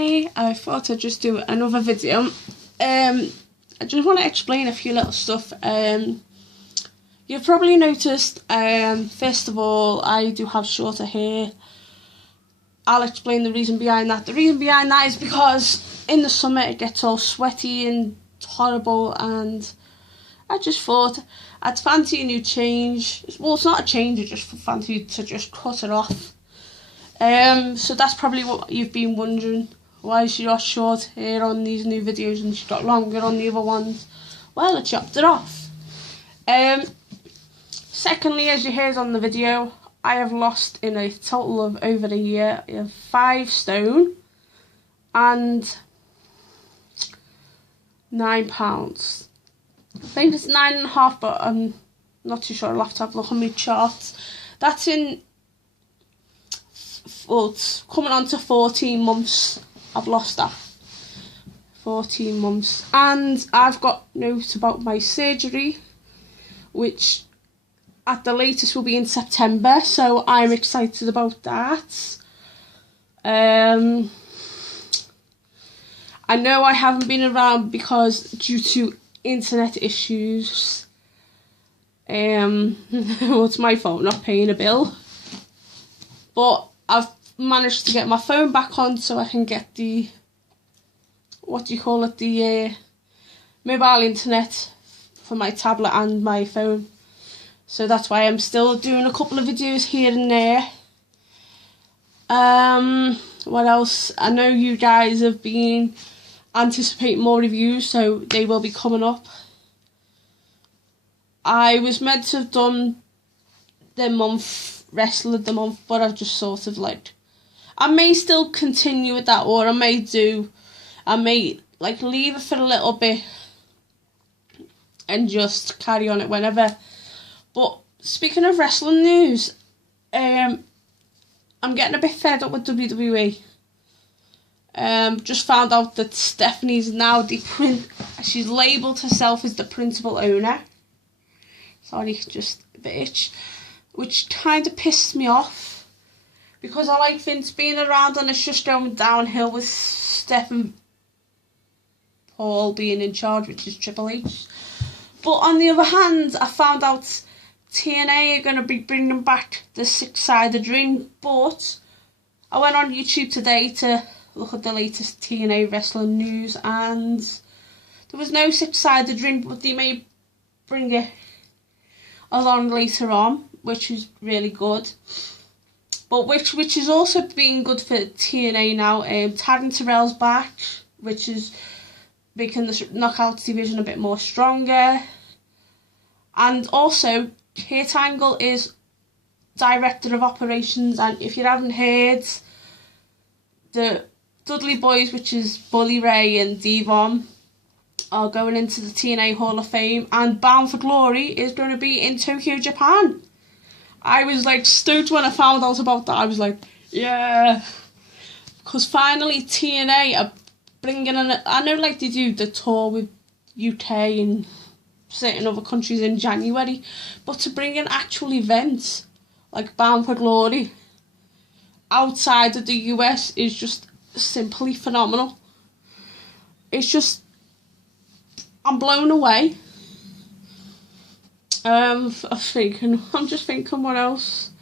Hey, I thought I'd just do another video. I just want to explain a few little stuff. You've probably noticed, first of all, I do have shorter hair. I'll explain the reason behind that. The reason behind that is because in the summer it gets all sweaty and horrible, and I just thought I'd fancy a new change. Well, it's not a change, I just fancy to just cut it off. So that's probably what you've been wondering. Why she got short hair on these new videos and she got longer on the other ones? Well, I chopped it off. Secondly, as you heard on the video, I have lost in a total of over a year 5 stone and 9 pounds. I think it's 9.5, but I'm not too sure. I'll have to have a look on my charts. That's in, well, it's coming on to 14 months. I've lost that. 14 months. And I've got notes about my surgery, which at the latest will be in September, so I'm excited about that. I know I haven't been around because due to internet issues. Well, it's my fault not paying a bill, but I've managed to get my phone back on so I can get the, the mobile internet for my tablet and my phone. So that's why I'm still doing a couple of videos here and there. What else? I know you guys have been anticipating more reviews, so they will be coming up. I was meant to have done the month, wrestler of the month, but I've just sort of like, I may still continue with that, or I may like leave it for a little bit and just carry on it whenever. But speaking of wrestling news, I'm getting a bit fed up with WWE. Just found out that Stephanie's now she's labelled herself as the principal owner. Sorry, just a bitch. Which kind of pissed me off. Because I like Vince being around and it's just going downhill with Steph and Paul being in charge, which is Triple H. But on the other hand, I found out TNA are going to be bringing back the 6-sided ring, but I went on YouTube today to look at the latest TNA wrestling news and there was no 6-sided ring, but they may bring it along later on, which is really good. But which is also being good for TNA now. Taryn Terrell's back, which is making the Knockouts division a bit more stronger. And also, Kurt Angle is Director of Operations, and if you haven't heard, the Dudley Boys, which is Bully Ray and Devon, are going into the TNA Hall of Fame, and Bound for Glory is going to be in Tokyo, Japan. I was like stoked when I found out about that. I was like, yeah, because finally TNA are bringing in, I know like they do the tour with UK and certain other countries in January, but to bring in actual events like Bound for Glory outside of the US is just simply phenomenal. It's just, I'm blown away. I'm just thinking what else.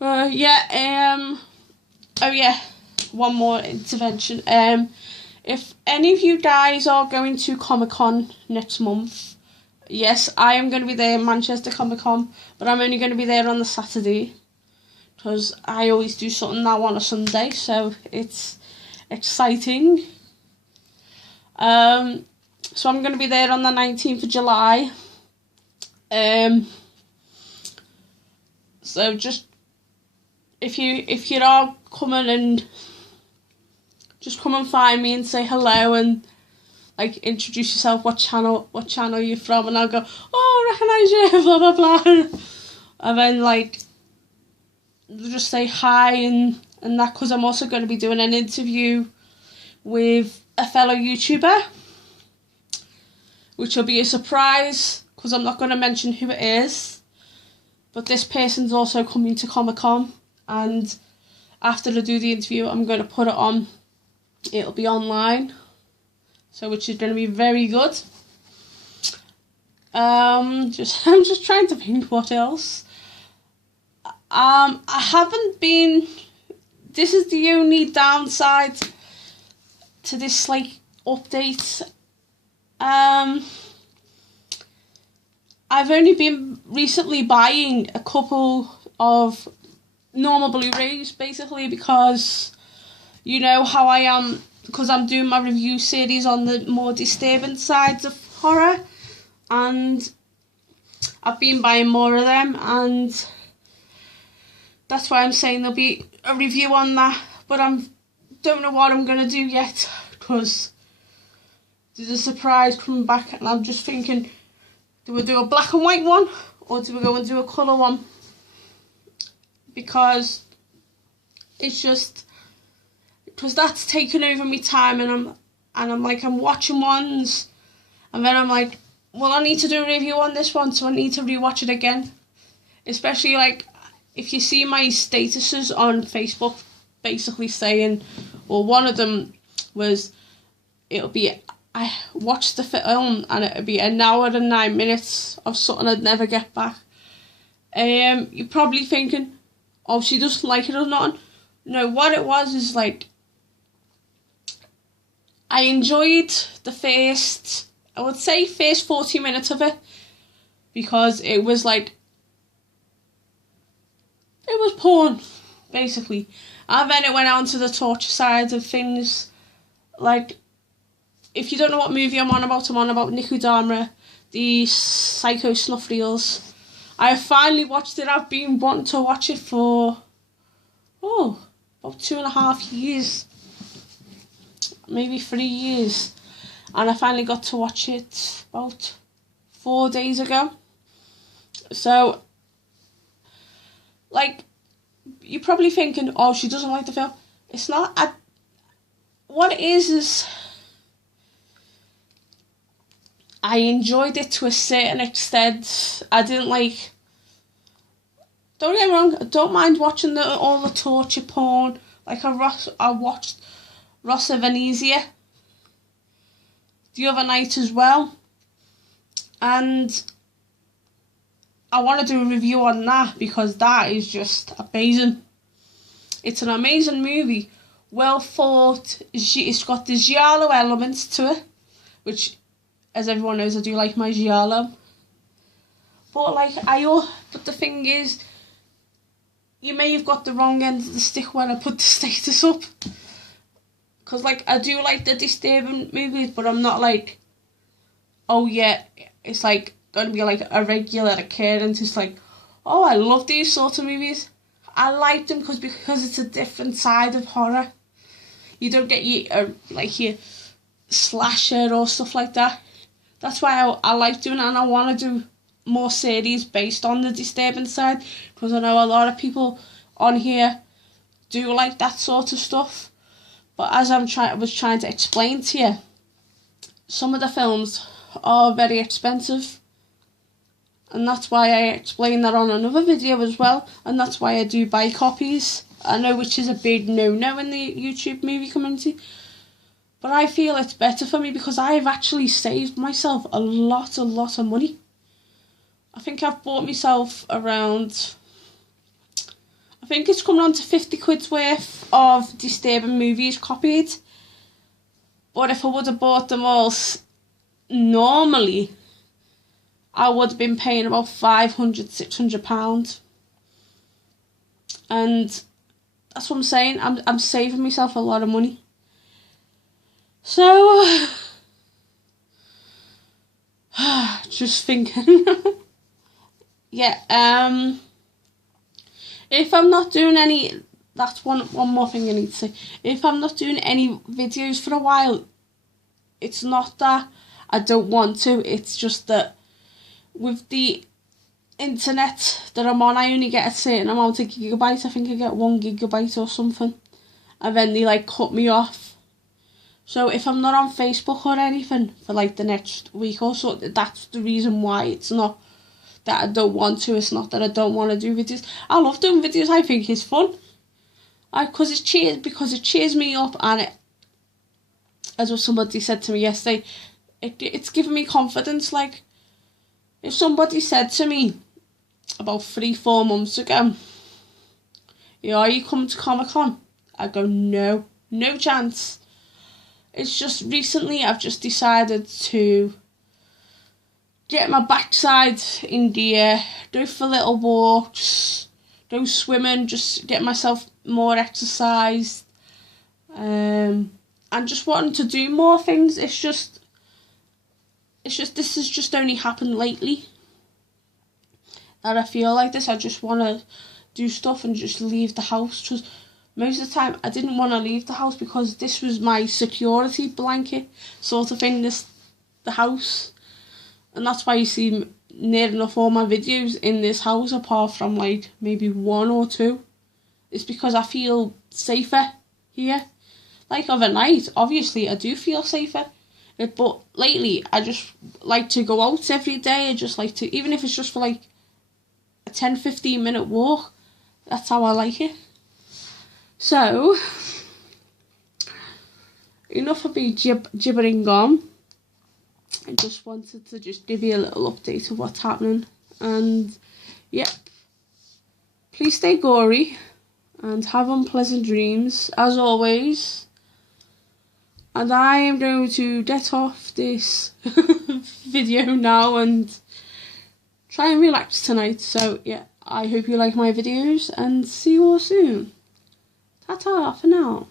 Oh yeah, one more intervention. If any of you guys are going to Comic-Con next month, yes, I am going to be there in Manchester Comic-Con, but I'm only going to be there on the Saturday, because I always do something now on a Sunday, so it's exciting. So I'm going to be there on the 19th of July. So just if you are coming, and just come and find me and say hello and like introduce yourself, what channel you're from, and I'll go, oh, I recognise you, blah blah blah, and then like just say hi and that, because I'm also going to be doing an interview with a fellow YouTuber, which will be a surprise, because I'm not going to mention who it is, but this person's also coming to Comic-Con, and after I do the interview I'm going to put it on It'll be online, so which is going to be very good. I'm just trying to think what else. I haven't been. This is the only downside to this like update. I've only been recently buying a couple of normal Blu-rays, basically, because you know how I am, because I'm doing my review series on the more disturbing sides of horror, and I've been buying more of them, and that's why I'm saying there'll be a review on that, but don't know what I'm going to do yet, because there's a surprise coming back, and I'm just thinking, do we do a black and white one, or do we go and do a colour one? Because it's just, because that's taken over me time, and I'm watching ones, and then I'm like, well, I need to do a review on this one, so I need to rewatch it again. Especially like if you see my statuses on Facebook, basically saying, or one of them was, it'll be, I watched the film and it'll be an hour and 9 minutes of something I'd never get back. You're probably thinking, oh, she doesn't like it or nothing. No, what it was is like, I enjoyed the first 40 minutes of it, because it was like, it was porn, basically. And then it went on to the torture side of things. Like, if you don't know what movie I'm on about Niku Dharma, the Psycho Snuff Reels. I finally watched it. I've been wanting to watch it for, about 2.5 years. Maybe 3 years. And I finally got to watch it about 4 days ago. So, like, you're probably thinking, oh, she doesn't like the film. It's not. What it is I enjoyed it to a certain extent. I didn't like. Don't get me wrong. I don't mind watching all the torture porn. Like I watched Rossa Venezia the other night as well, and I want to do a review on that, because that is just amazing. It's an amazing movie, well thought. It's got the giallo elements to it, which, as everyone knows, I do like my giallo. But but the thing is, you may have got the wrong end of the stick when I put the status up. Because like, I do like the disturbing movies, but I'm not like, oh yeah, it's like going to be like a regular occurrence. It's like, oh, I love these sort of movies. I like them because it's a different side of horror. You don't get your slasher or stuff like that. That's why I like doing it, and I want to do more series based on the disturbing side, because I know a lot of people on here do like that sort of stuff. But as I was trying to explain to you, some of the films are very expensive, and that's why I explained that on another video as well, and that's why I do buy copies. I know, which is a big no-no in the YouTube movie community, but I feel it's better for me because I've actually saved myself a lot of money. I think I've bought myself around, I think it's coming on to 50 quid's worth of disturbing movies copied. But if I would have bought them all normally, I would have been paying about £500-600. And that's what I'm saying. I'm saving myself a lot of money. So, just thinking. Yeah, if I'm not doing any, that's one more thing I need to say. If I'm not doing any videos for a while, it's not that I don't want to, it's just that with the internet that I'm on, I only get a certain amount of gigabytes. I think I get 1 gigabyte or something, and then they like cut me off. So if I'm not on Facebook or anything for like the next week or so, that's the reason why. It's not that I don't want to, it's not that I don't want to do videos. I love doing videos, I think it's fun. Because it cheers me up, and as what somebody said to me yesterday, it's given me confidence. Like, if somebody said to me about 3-4 months ago, are you coming to Comic-Con? I go, no chance. It's just recently I've just decided to get my backside in gear, go for little walks, go swimming, just get myself more exercise, and just wanting to do more things. It's just this has just only happened lately that I feel like this. I just want to do stuff and just leave the house, because most of the time I didn't want to leave the house because this was my security blanket sort of thing, the house. And that's why you see near enough all my videos in this house, apart from like maybe 1 or 2. It's because I feel safer here. Like overnight, obviously I do feel safer. But lately I just like to go out every day. I just like to, even if it's just for like a 10-15 minute walk, that's how I like it. So, enough of me gibbering on. I just wanted to just give you a little update of what's happening. And, yep. Please stay gory and have unpleasant dreams, as always. And I am going to get off this video now and try and relax tonight. So, yeah, I hope you like my videos and see you all soon. Ta-ta for now.